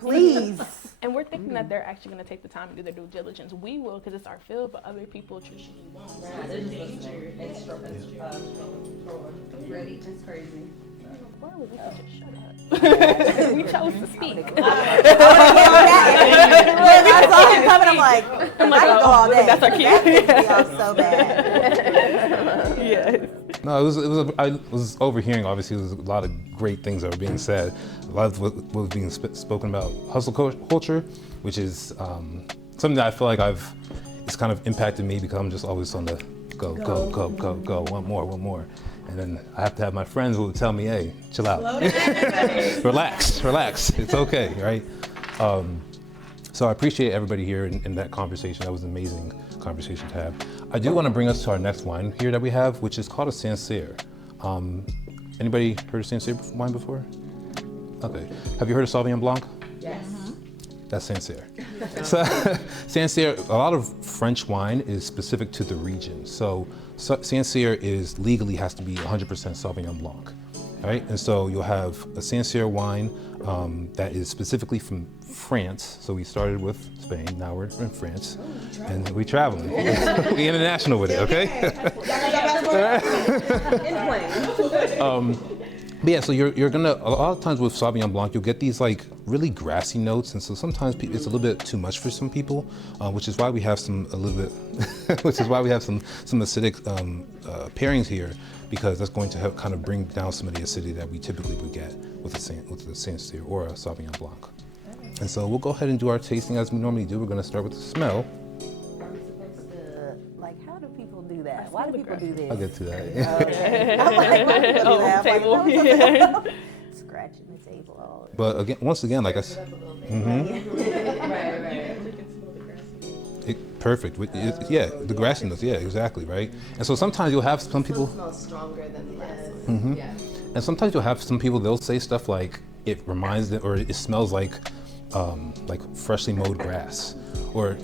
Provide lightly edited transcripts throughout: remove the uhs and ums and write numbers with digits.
Please. And we're thinking that they're actually going to take the time to do their due diligence. We will, because it's our field, but other people traditionally won't. Yeah, they're just listening. It's ready. That's crazy. Or we could just shut up. We chose to speak. I saw him coming, I'm like, I can go all day. That's our cue. That pissed me off so bad. Yeah. No, I was overhearing, obviously, there was a lot of great things that were being said. A lot of what was being spoken about hustle culture, which is something that I feel like it's kind of impacted me because I'm just always on the go, one more. And then I have to have my friends who will tell me, hey, chill out. relax, it's okay, right? So I appreciate everybody here in that conversation. That was an amazing conversation to have. I do want to bring us to our next wine here that we have, which is called a Sancerre. Anybody heard of Sancerre wine before? Okay. Have you heard of Sauvignon Blanc? Yes. That's Sancerre. So, Sancerre, a lot of French wine is specific to the region. So Sancerre legally has to be 100% Sauvignon Blanc, right? And so you'll have a Sancerre wine that is specifically from France. So we started with Spain, now we're in France, and we're traveling. We're international with it, okay? But yeah, so you're gonna, a lot of times with Sauvignon Blanc, you'll get these like really grassy notes, and so sometimes it's a little bit too much for some people, which is why we have some acidic pairings here, because that's going to help kind of bring down some of the acidity that we typically would get with a Sancerre or a Sauvignon Blanc. And so we'll go ahead and do our tasting as we normally do. We're gonna start with the smell. How do people do that? Why do people do this? I'll get to that. Okay. I'm like, why do people do that? Table. Scratching the table all. But once again, like I said, perfect. Yeah, the grassiness. Yeah, exactly, right. And so sometimes you'll have some people. It smells stronger than the last. Yeah. And sometimes you'll have some people. They'll say stuff like it reminds them, or it smells like freshly mowed grass, or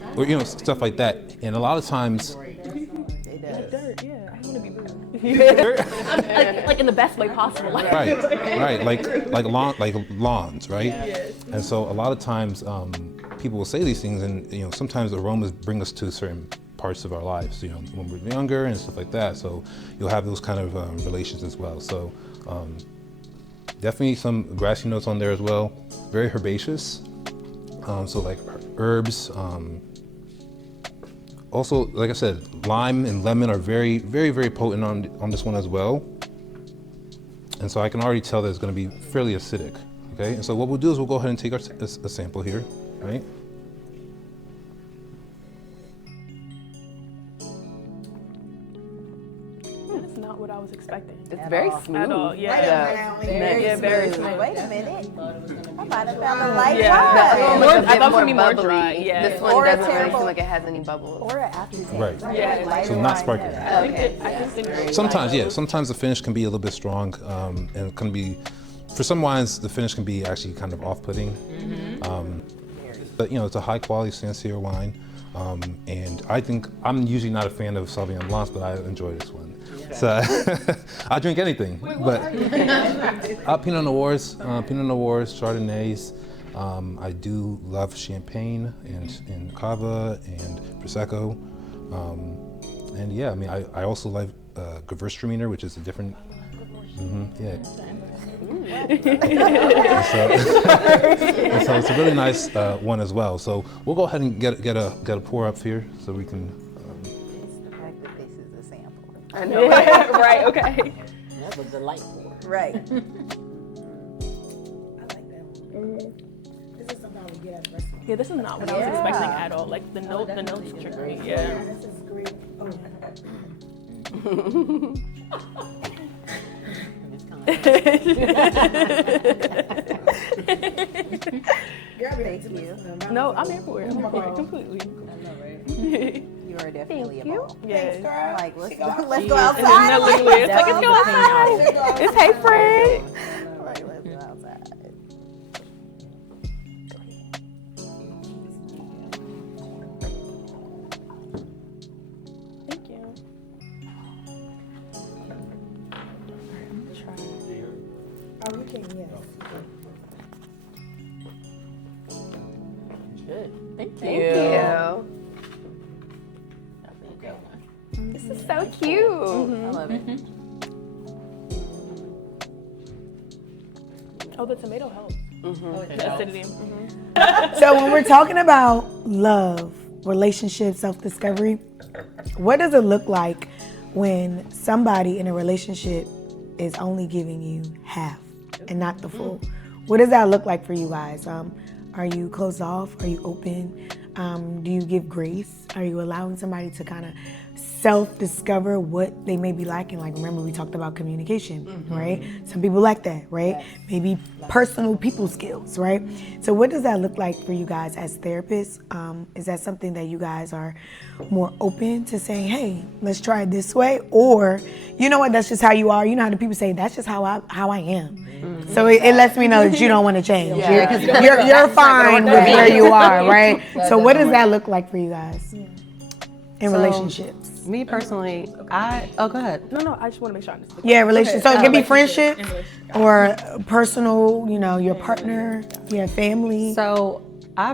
stuff like that. And a lot of times. Dirt, yeah. I want to be rude. like in the best way possible. Right. Like lawns, right? Yes. And so a lot of times people will say these things, and sometimes aromas bring us to certain parts of our lives. When we're younger and stuff like that. So you'll have those kind of relations as well. So definitely some grassy notes on there as well. Very herbaceous. So like herbs. Also, like I said, lime and lemon are very, very, very potent on this one as well. And so I can already tell that it's going to be fairly acidic, okay? And so what we'll do is we'll go ahead and take a sample here, right? That's not what I was expecting. It's very smooth. At all, yeah. Very smooth. Wait a minute. I might have found a light Yeah, wine. that one was a I bit thought it more would be more bubbly. dry, yeah. This one Or a doesn't really terrible- seem like it has any bubbles. Or an aftertaste. Right. Yeah. So not sparkling. Okay. Sometimes the finish can be a little bit strong, and it can be, for some wines, the finish can be actually kind of off-putting. But it's a high-quality Sancerre wine, and I think I'm usually not a fan of Sauvignon Blancs, but I enjoy this one. So I drink anything. But Pinot Noirs, Chardonnays. I do love Champagne and Cava and Prosecco. And yeah, I mean, I also like Gewürztraminer, which is a different. Yeah. So it's a really nice one as well. So we'll go ahead and get a pour up here so we can. The fact that this is a sample. I know, Right, okay. That was delightful. Right. I like that one. This is something I would get at a restaurant. Yeah, this is not what I was expecting at all. Like the notes trick me. Yeah. This is great. Oh, Thank you. No, I'm here for it. I'm here for it completely. I know, right? You are definitely a ball. Yeah. I'm like, let's go And outside. then literally, it's like, let's go outside. It's hey, Fred. Like, let's go outside. Thank you. Oh, you can, yes. good. Thank Thank you. Definitely a good one. This is so cute. I love it. Oh, the tomato helps. The acidity. So when we're talking about love, relationship, self-discovery, what does it look like when somebody in a relationship is only giving you half and not the full? What does that look like for you guys? Are you closed off? Are you open? Do you give grace? Are you allowing somebody to kind of self-discover what they may be lacking? Like, remember we talked about communication, right? Some people lack that, right? Maybe personal people skills, right? So what does that look like for you guys as therapists? Is that something that you guys are more open to saying, hey, let's try it this way? Or, you know what, that's just how you are. You know how the people say, that's just how I am. So it lets me know that you don't want to change. You're fine with where you are, right? So what does that look like for you guys in relationships? Me personally, go ahead. No, I just want to make sure I understand. Yeah, relationship. So it can be friendship or personal, your partner, family. So I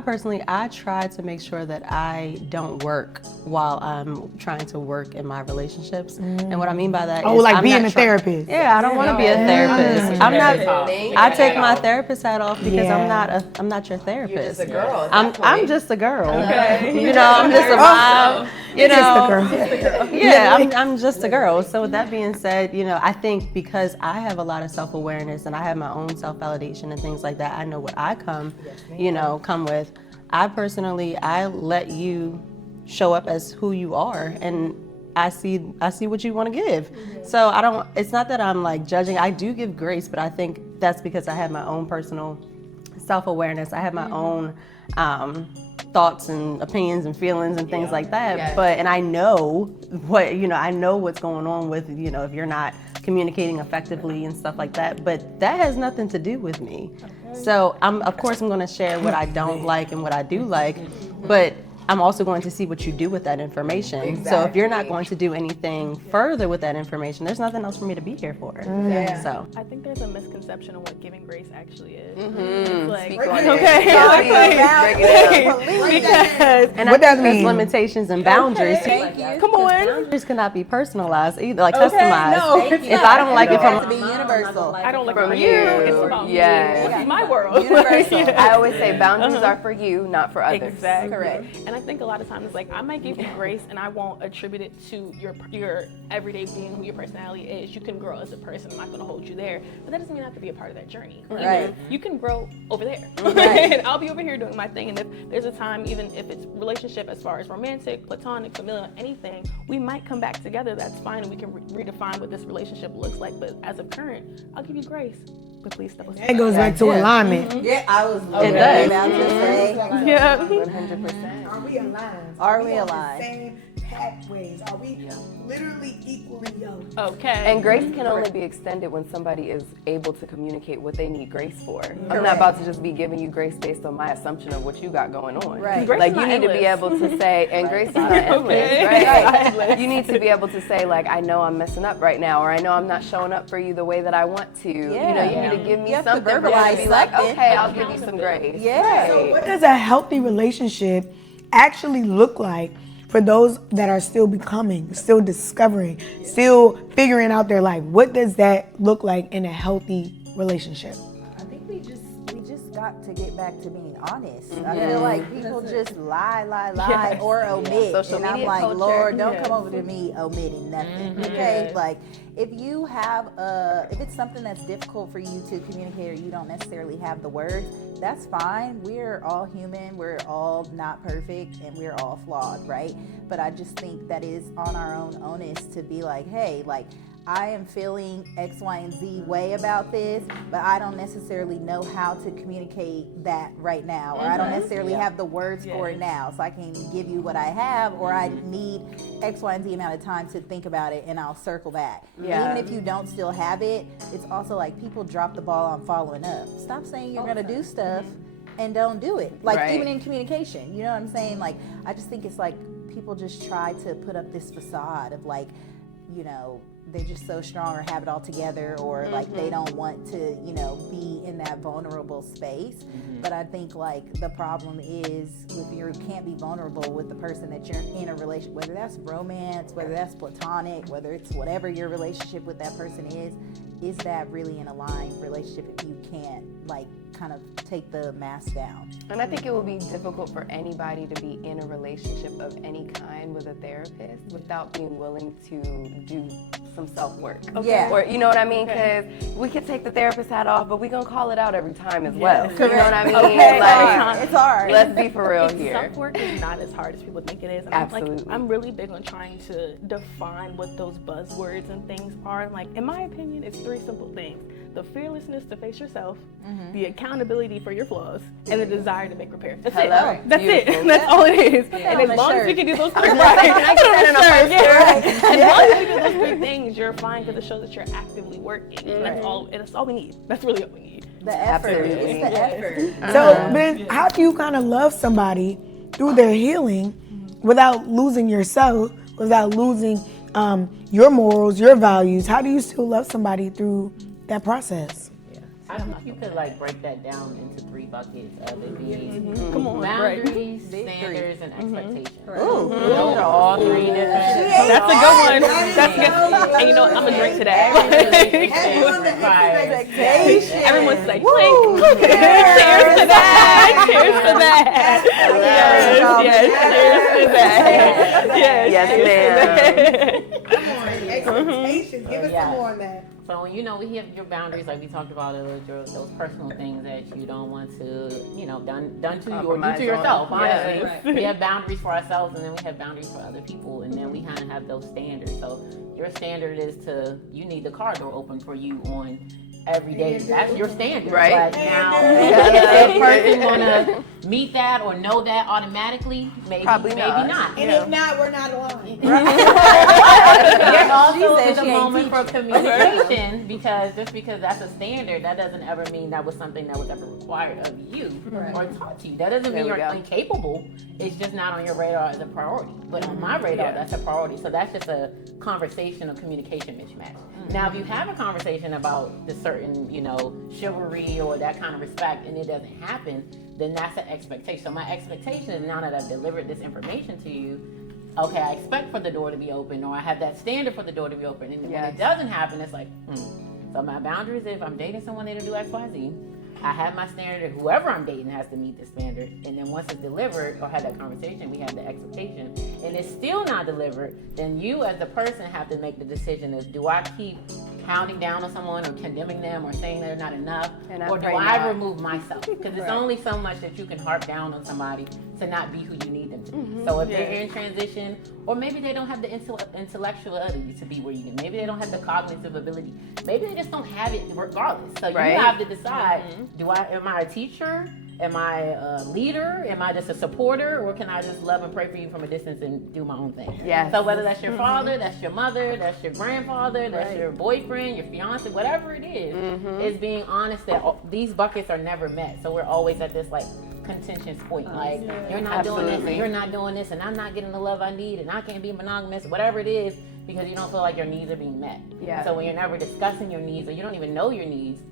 try to make sure that I don't work while I'm trying to work in my relationships. And what I mean by that is like I'm being not a therapist. Yeah, I don't want to be a therapist. I'm not. I take my therapist hat off because I'm not your therapist. You're just a girl. I'm just a girl. Okay. I'm just a mom. I'm just a girl. So with that being said, I think because I have a lot of self-awareness and I have my own self-validation and things like that, I know what I come with. I let you show up as who you are, and I see what you want to give. So it's not that I'm like judging. I do give grace, but I think that's because I have my own personal self-awareness. I have my own thoughts and opinions and feelings and things like that. Yes. And I know I know what's going on with, if you're not communicating effectively and stuff like that, but that has nothing to do with me. So of course I'm going to share what I don't like and what I do like, but I'm also going to see what you do with that information. Exactly. So if you're not going to do anything further with that information, there's nothing else for me to be here for. Yeah. So I think there's a misconception of what giving grace actually is. Speak on it. and What I does think there's mean? limitations and boundaries. Thank you. Come on. Boundaries cannot be personalized either, like customized. If I don't like it to from be universal. I don't like From it you. It's about me. Yes. It's my world. Universal. I always say boundaries are for you, not for others. Exactly. Correct. And I think a lot of times, like, I might give you grace and I won't attribute it to your everyday being, who your personality is. You can grow as a person. I'm not going to hold you there. But that doesn't mean I have to be a part of that journey. Right. You can grow over there. Right. And I'll be over here doing my thing. And if there's a time, even if it's relationship as far as romantic, platonic, familial, anything, we might come back together. That's fine. And we can redefine what this relationship looks like. But as of current, I'll give you grace. But please step aside. That goes back to alignment. Yeah, I was It does. about to say. Yeah. 100%. Are we aligned? Are we on aligned? the same pathways? Are we literally equally yoked? Okay. And grace can only be extended when somebody is able to communicate what they need grace for. I'm not about to just be giving you grace based on my assumption of what you got going on. Right. Grace Like is you not need to be endless. able to say, and grace is not endless, Okay. right? You need to be able to say, like, I know I'm messing up right now, or I know I'm not showing up for you the way that I want to. You need to give me You have to something for me to verbalize be like, something. okay, I'll give you some grace. Yeah. So what does a healthy relationship actually look like for those that are still becoming, still discovering, still figuring out their life? What does that look like in a healthy relationship? I think we just got to get back to being honest. I feel like people just lie, or omit. Social and I'm media like, culture. Lord, don't come over to me omitting nothing. Okay? Like, if you have if it's something that's difficult for you to communicate or you don't necessarily have the words, that's fine. We're all human. We're all not perfect and we're all flawed, right? But I just think that is on our own onus to be like, hey, like, I am feeling X, Y, and Z way about this, but I don't necessarily know how to communicate that right now, or I don't necessarily have the words for it now, so I can give you what I have, or I need X, Y, and Z amount of time to think about it, and I'll circle back. Yeah. Even if you don't still have it, it's also like people drop the ball on following up. Stop saying you're gonna do stuff and don't do it. Like, Right. even in communication, you know what I'm saying? Like, I just think it's like people just try to put up this facade of like you know, they're just so strong or have it all together, or like they don't want to, you know, be in that vulnerable space. But I think like the problem is if you can't be vulnerable with the person that you're in a relationship, whether that's romance, whether that's platonic, whether it's whatever your relationship with that person is that really an aligned relationship if you can't like kind of take the mask down? And I think it will be difficult for anybody to be in a relationship of any kind with a therapist without being willing to do some self-work. Yeah. Or, you know what I mean? Because we can take the therapist hat off, but we're going to call it out every time as well. You know what I mean? Okay, Like, it's hard. let's be for real here. Self-work is not as hard as people think it is. And Absolutely. I'm really big on trying to define what those buzzwords and things are. Like, in my opinion, it's 3 simple things. The fearlessness to face yourself, the accountability for your flaws, and the desire to make repairs. That's Hello. it. That's Beautiful. it. That's all it is. And as long as we can do those 3 right, as long as we do those 3 things, you're fine, because it shows that you're actively working. And that's all. And that's all we need. That's really all we need. The effort. Absolutely. It's the effort. So then how do you kind of love somebody through their healing without losing yourself, without losing your morals, your values? How do you still love somebody through that process? I think you could like break that down into 3 buckets of it being Come on, boundaries, standards, and expectations. Ooh. Those are all 3 different. That's a good one. That's good. And you know what? I'm going to drink to that. Everyone's like, clink. Cheers to that. Cheers to that. Yes, cheers to that. Yes, Come on, expectations. Give us some more on that. So, you know, we have your boundaries, like we talked about earlier, those personal things that you don't want to, you know, done to you or do to yourself, honestly. Yeah. We have boundaries for ourselves, and then we have boundaries for other people, and then we kind of have those standards. So your standard is you need the car door open for you on every day. That's your standard. Right. But now, is that person gonna meet that or know that automatically? Maybe, Probably maybe not. And if not, we're not aligned. There also said is a she ain't moment for communication, because just because that's a standard, that doesn't ever mean that was something that was ever required of you or taught to you. That doesn't mean There we you're go. incapable. It's just not on your radar as a priority. But on my radar, that's a priority. So that's just a conversation or communication mismatch. Now, if you have a conversation about the certain, you know, chivalry or that kind of respect, and it doesn't happen, then that's an expectation. So my expectation is, now that I've delivered this information to you, okay, I expect for the door to be open, or I have that standard for the door to be open. And when it doesn't happen, it's like, So my boundaries, if I'm dating someone, they to do X, Y, Z. I have my standard, and whoever I'm dating has to meet the standard. And then once it's delivered, or had that conversation, we have the expectation, and it's still not delivered, then you as the person have to make the decision of, do I keep pounding down on someone or condemning them or saying they're not enough, or do I remove myself? Because it's only so much that you can harp down on somebody to not be who you need them to be. So if they're in transition, or maybe they don't have the intellectuality to be where you need, maybe they don't have the cognitive ability, maybe they just don't have it regardless. So you have to decide, am I a teacher? Am I a leader? Am I just a supporter? Or can I just love and pray for you from a distance and do my own thing? Yes. So whether that's your father, that's your mother, that's your grandfather, that's your boyfriend, your fiance, whatever it is being honest that these buckets are never met. So we're always at this like contentious point. Like, you're not doing this and you're not doing this, and I'm not getting the love I need, and I can't be monogamous, whatever it is, because you don't feel like your needs are being met. Yeah. So when you're never discussing your needs, or you don't even know your needs,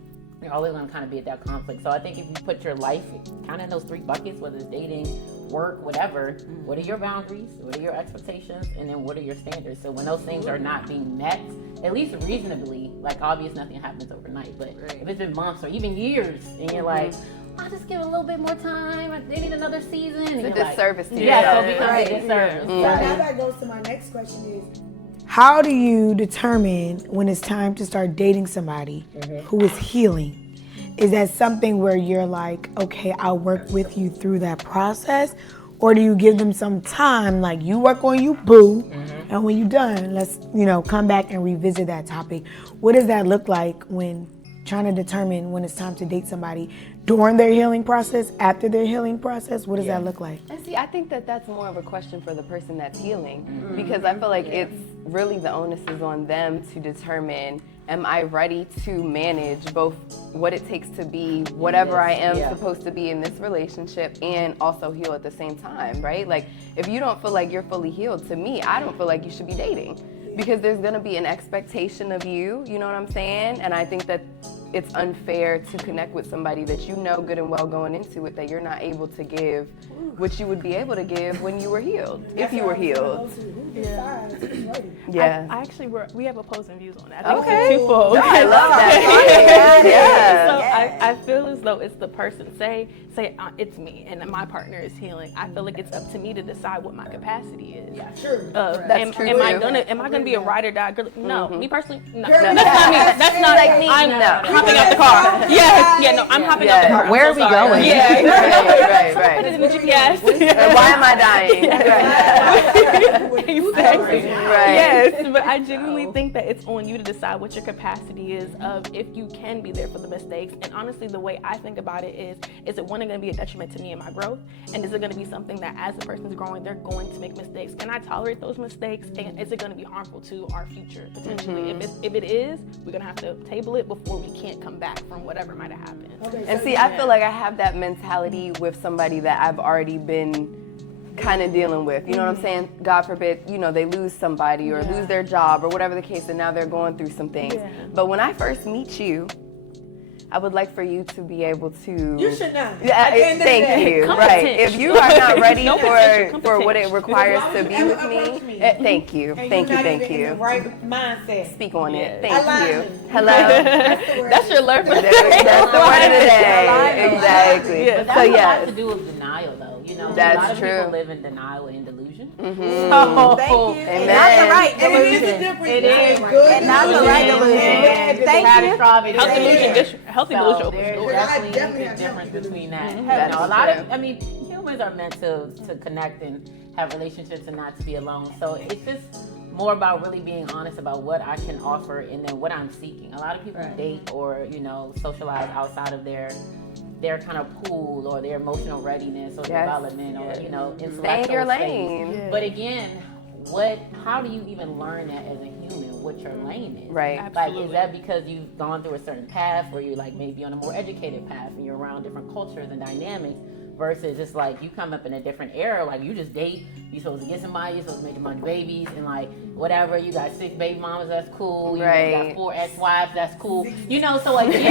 you're always going to kind of be at that conflict. So I think if you put your life kind of in those 3 buckets, whether it's dating, work, whatever, what are your boundaries? What are your expectations? And then what are your standards? So when those things are not being met, at least reasonably, like obvious nothing happens overnight, but if it's been months or even years, and you're like, I'll just give it a little bit more time, they need another season. It's a disservice to you. Yeah, so it becomes a disservice. So now that goes to my next question is, how do you determine when it's time to start dating somebody who is healing? Is that something where you're like, okay, I'll work with you through that process? Or do you give them some time, like you work on you, boo, and when you're done, let's, come back and revisit that topic? What does that look like when trying to determine when it's time to date somebody during their healing process, after their healing process? What does that look like? And see, I think that that's more of a question for the person that's healing, because I feel like it's really the onus is on them to determine, am I ready to manage both what it takes to be whatever I am supposed to be in this relationship and also heal at the same time, right? Like, if you don't feel like you're fully healed, to me, I don't feel like you should be dating. because there's gonna be an expectation of you, you know what I'm saying? And I think that it's unfair to connect with somebody that you know good and well going into it that you're not able to give what you would be able to give when you were healed, if you were healed. Yeah. I actually, we have opposing views on that. Okay. Twofold. No, I love that. So I feel as though it's the person, say it's me and my partner is healing. I feel like it's up to me to decide what my capacity is. Yeah, true. That's true. Am I gonna be a ride or die girl? No, me personally, no. That's not me. That's not like me. I'm No. hopping out the car. I'm hopping out the car. Where are we going? Yeah, Right. Put it in the GPS. And why am I dying? Exactly. Right. Yes, but I genuinely think that it's on you to decide what your capacity is of if you can be there for the mistakes. And honestly, the way I think about it is it one going to be a detriment to me and my growth? And is it going to be something that as the person's growing, they're going to make mistakes? Can I tolerate those mistakes? And is it going to be harmful to our future potentially? If it is, we're going to have to table it before we can't come back from whatever might have happened. And see, I feel like I have that mentality with somebody that I've already been kind of dealing with, you know what I'm saying? God forbid, they lose somebody or lose their job or whatever the case, and now they're going through some things. Yeah. But when I first meet you, I would like for you to be able to. You should know. Yeah, thank you. Right. If you are not ready for what it requires to be with me, thank you. Thank you. In the right mindset. Speak on it. Thank you. Hello. That's your learn. That's the word of the day. Exactly. But that has a lot to do with denial, though. That's a lot of true. people live in denial and delusion. Thank you. Amen. Not the right And it is a delusion. difference. It is. And not the right delusion. Thank you. Healthy So delusion. there's definitely a difference between that. A lot of, humans are meant to connect and have relationships and not to be alone. So it's just more about really being honest about what I can offer and then what I'm seeking. A lot of people date or, socialize outside of their kind of pool or their emotional readiness or development or, intellectual Stay in your space. lane. Yeah. But again, how do you even learn that as a human, what your lane is? Right. Absolutely. Like, is that because you've gone through a certain path where you're like maybe on a more educated path and you're around different cultures and dynamics versus it's like you come up in a different era, like you just date, you're supposed to get somebody, you're supposed to make a bunch of babies and like whatever, you got 6 baby mamas, that's cool, you got 4 ex-wives, that's cool. So like when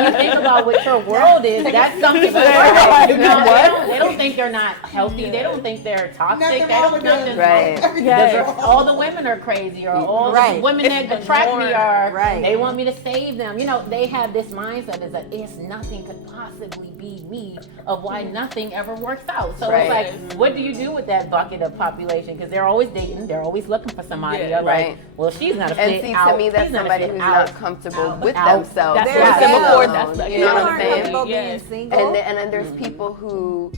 you think about what your world is, that's something they don't think they're not healthy, they don't think they're toxic, they don't think all the women are crazy or all the women that attract me are they want me to save them. They have this mindset is that it's nothing could possibly be me of why nothing ever works out. So it's like, what do you do with that bucket of population? Because they're always dating, they're always looking for somebody. They're like, well, she's not a fit. And see, to me, that's somebody who's not comfortable with themselves. That's you know what I'm saying? And then there's people who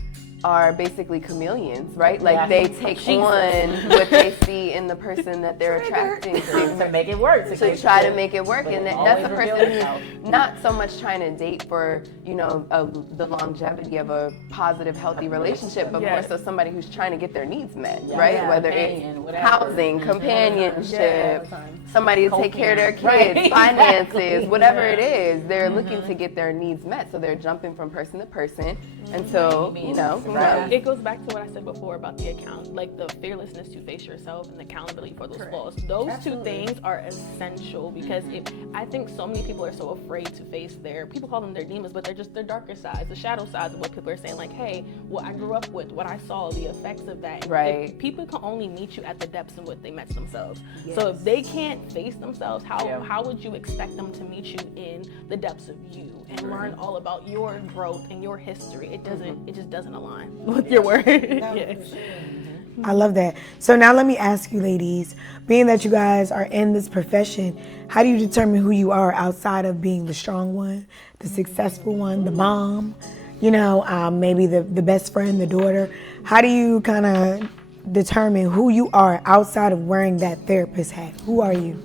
are basically chameleons, right? Like they take on what they see in the person that they're attracting to make it work. To try to make it work. And that's a person who's not so much trying to date for, the longevity of a positive, healthy relationship, but more so somebody who's trying to get their needs met, right? Whether it's housing, companionship, somebody to take care of their kids, finances, whatever it is, they're looking to get their needs met. So they're jumping from person to person until, It goes back to what I said before about the account, like the fearlessness to face yourself and the accountability for those flaws. Those two things are essential because I think so many people are so afraid to face people call them their demons, but they're just their darker sides, the shadow sides of what people are saying. Like, hey, what I grew up with, what I saw, the effects of that. And if people can only meet you at the depths of what they met themselves. Yes. So if they can't face themselves, how would you expect them to meet you in the depths of you and learn all about your growth and your history? It doesn't. It just doesn't align with your word. I love that. So now let me ask you, ladies, being that you guys are in this profession, how do you determine who you are outside of being the strong one, the successful one, the mom, maybe the best friend, the daughter? How do you kind of determine who you are outside of wearing that therapist hat? Who are you?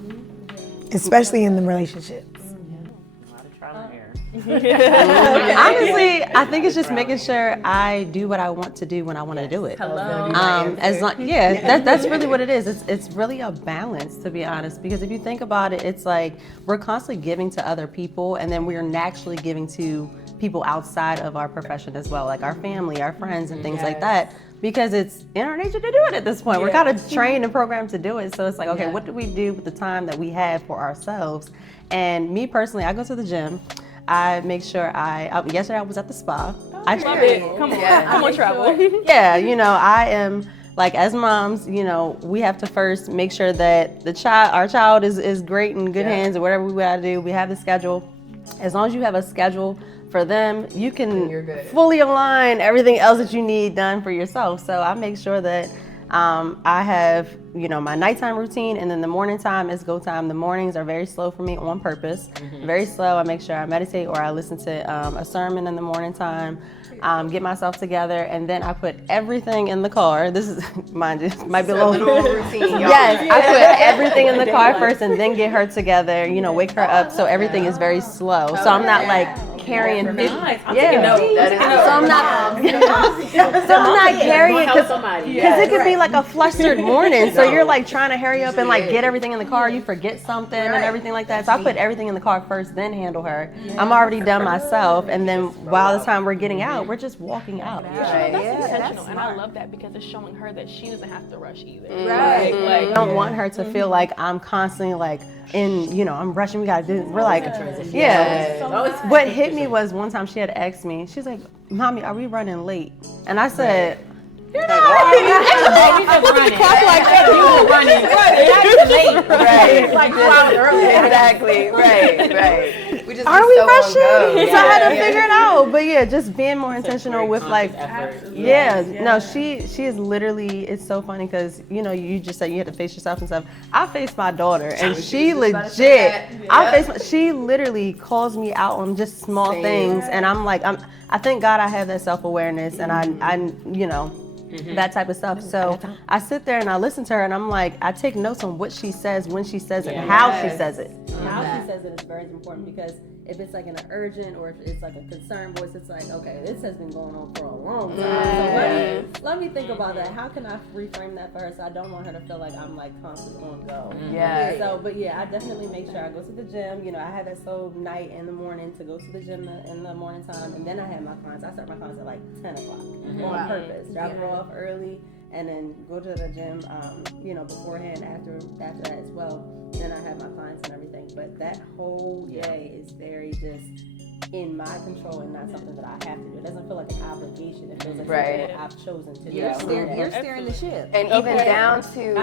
Especially in the relationships. A lot of trial and error. Honestly, I think it's just making sure I do what I want to do when I want to do it. As long, that's really what it is. It's really a balance, to be honest, because if you think about it, it's like we're constantly giving to other people, and then we're naturally giving to people outside of our profession as well, like our family, our friends, and things like that. Because it's in our nature to do it at this point. We're kind of trained and programmed to do it. So it's like, okay, what do we do with the time that we have for ourselves? And me personally, I go to the gym. I make sure yesterday I was at the spa. I love it. Come on, travel. Yeah, you know, I am, like, as moms, you know, we have to first make sure that our child is great in good hands, or whatever we gotta do. We have the schedule. As long as you have a schedule for them, you can fully align everything else that you need done for yourself. So I make sure that I have, you know, my nighttime routine, and then the morning time is go time. The mornings are very slow for me on purpose. Very slow. I make sure I meditate or I listen to a sermon in the morning time, get myself together, and then I put everything in the car. This is, mind you, might be a little routine. Yes, I put everything in the car first and then get her together, you know, wake her up, so everything is very slow. So I'm not like carrying 50. So I'm not carrying it because it could be like a flustered morning. So you're like trying to hurry up and like get everything in the car. You forget something and everything like that. So I put everything in the car first, then handle her. I'm already done myself, and then while the time we're getting out, we're just walking out. That's intentional, and I love that because it's showing her that she doesn't have to rush either. Right. Like, I don't want her to feel like I'm constantly like I'm rushing, we gotta do this. We're like, What hit me was one time she had asked me, she's like, Mommy, are we running late? And I said, you're not running. Like 2 hours early. Exactly. Right. We just are we rushing? So I had to figure it out. But yeah, just being more intentional with like, she is literally, it's so funny because, you know, you just said you had to face yourself and stuff. I face my daughter, and she legit, she literally calls me out on just small things. And I'm like, I thank God I have that self-awareness, and I you know, that type of stuff. So I sit there and I listen to her, and I'm like, I take notes on what she says, when she says it, and how she says it. How she says it is very important, because if it's like in an urgent or if it's like a concerned voice, it's like, okay, this has been going on for a long time. So let me think about that. How can I reframe that for her so I don't want her to feel like I'm like constantly on go. So, but yeah, I definitely make sure I go to the gym. You know, I have that slow night in the morning to go to the gym in the morning time, and then I have my clients. I start my clients at like 10 o'clock on purpose. Drop her off early, and then go to the gym, you know, beforehand, after that as well. Then I have my clients and everything. But that whole day is very just in my control and not something that I have to do. It doesn't feel like an obligation. It feels like something that I've chosen to do. You're steering the ship. And even down to,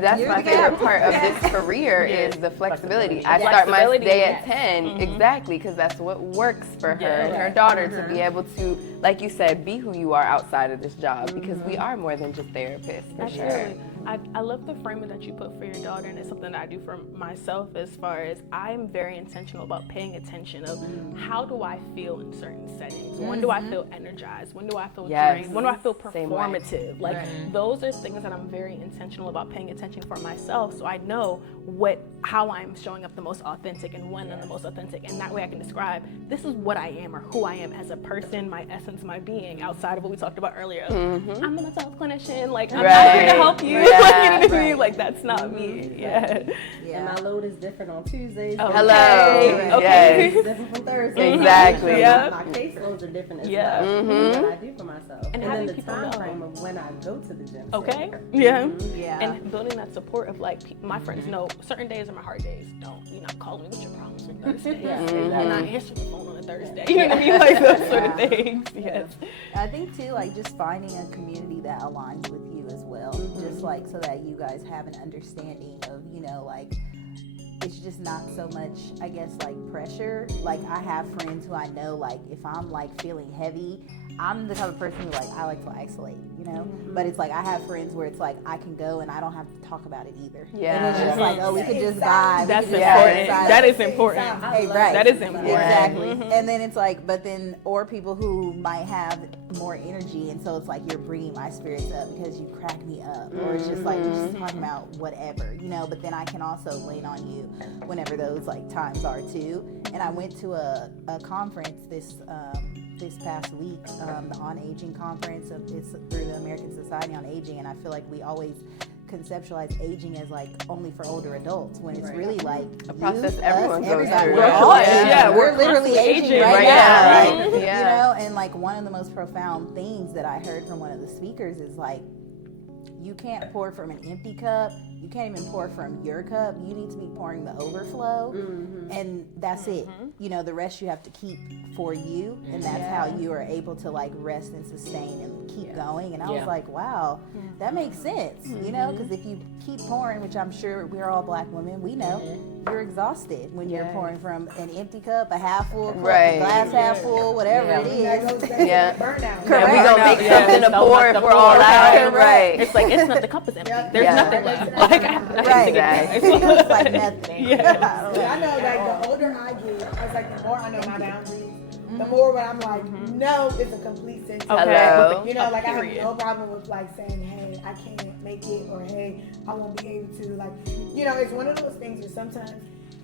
that's my favorite part of this career is the flexibility. I start my day at 10, exactly, because that's what works for her and her daughter to be able to, like you said, be who you are outside of this job, because we are more than just therapists, for sure. I love the framing that you put for your daughter, and it's something that I do for myself, as far as I'm very intentional about paying attention of how do I feel in certain settings? When do I feel energized? When do I feel drained? When do I feel performative? Like those are things that I'm very intentional about paying attention for myself, so I know how I'm showing up the most authentic and when I'm the most authentic, and that way I can describe this is what I am or who I am as a person, my essence, my being, outside of what we talked about earlier. I'm a mental health clinician, like I'm not here to help you. Like, you know what I mean? Like that's not me. And my load is different on Tuesdays. Hello. Okay. It's different from Thursdays. Exactly. My caseloads are different as well. What I do for myself. And then the time frame of when I go to the gym. And building that support of like my friends know certain days are my hard days. You're not calling me with your problems on Thursday. You're not answering the phone on a Thursday. You know what I mean? Like those sort of things. I think too, like just finding a community that aligns with you as well. Just like so that you guys have an understanding of, you know, like it's just not so much, I guess, like pressure. Like I have friends who I know, like if I'm like feeling heavy, I'm the type of person who like I like to isolate, you know. But it's like I have friends where it's like I can go and I don't have to talk about it either. Yeah. And it's just like, oh, we could just vibe. That's we could important. just That is important. Hey, right. That is important. Exactly. And then it's like, but then, or people who might have more energy, and so it's like you're bringing my spirits up because you crack me up, or it's just like you're just talking about whatever, you know. But then I can also lean on you whenever those like times are too. And I went to a conference this past week, the On Aging conference. It's through the American Society on Aging, and I feel like we always conceptualize aging as like only for older adults when it's really like A process youth, everyone us, goes everybody. through. We're all aging. Yeah, We're literally aging right right now. now. Like, Yeah. You know, and like one of the most profound things that I heard from one of the speakers is like, you can't pour from an empty cup. You can't even pour from your cup. You need to be pouring the overflow, and that's it. You know, the rest you have to keep for you, and that's how you are able to like rest and sustain and keep going. And I was like, wow, that makes sense. You know, because if you keep pouring, which I'm sure we're all Black women, we know you're exhausted when you're pouring from an empty cup, a half full cup, a glass half full, whatever it is. Yeah. Burnout. And we gonna make something to pour if we're all out. Right. It's like it's not the cup is empty. There's nothing left. Like, Right. It's like nothing. I know, like, the older I get, I was like, the more I know my boundaries, the more when I'm like, no, it's a complete sentence. Hello. You know, like, I have Period. no problem with, like, saying, hey, I can't make it, or hey, I won't be able to. Like, you know, it's one of those things where sometimes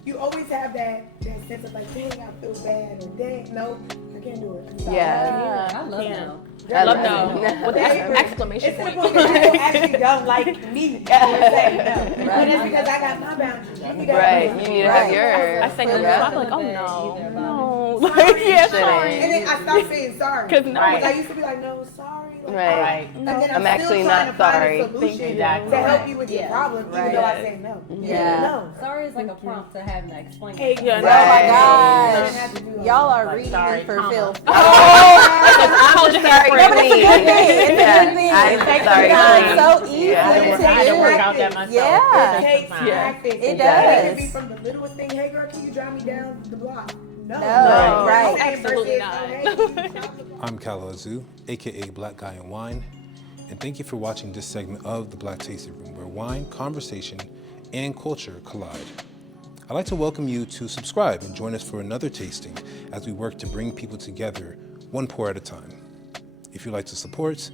you always have that sense of, like, dang, I feel bad, or dang, no, I can't do it. I'm sorry. Yeah. I love no. I love love no. With the exclamation It's the point. point that people actually don't like me. They're saying no. But it's because I got my boundaries. You need that Right. boundary. You need to have yours. I say no. Yeah. I'm like, oh no, no. Sorry. Like, yeah, Shouldn't. sorry. And then I stopped saying sorry. 'Cause no, I used to be like, no, sorry. Like, Right. And then I'm I'm actually still not trying to find sorry. a solution Exactly. to help you with your problem, even though I say no. Yeah. No. Sorry is like a prompt to having to explain. Hey, Yeah, Oh no. my You don't gosh. have to do all Y'all that. are reading sorry, me for comma. filth. I'm just sorry No, but it's a clean. good thing. It's a good thing. I'm sorry It's clean. so easy Yeah. to I had to do. work out that myself. Yeah. It takes Yeah. practice. It It does. can be from the littlest thing. Hey, girl, can you drive me down the block? No. right. Absolutely Versus, not. oh, hey, can you drive the block? I'm Kayla Evelyn, aka Black Guy in Wine, and thank you for watching this segment of the Black Tasting Room, where wine, conversation, and culture collide. I'd like to welcome you to subscribe and join us for another tasting as we work to bring people together one pour at a time. If you'd like to support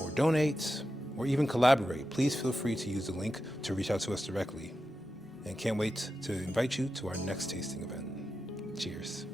or donate or even collaborate, please feel free to use the link to reach out to us directly. And can't wait to invite you to our next tasting event. Cheers.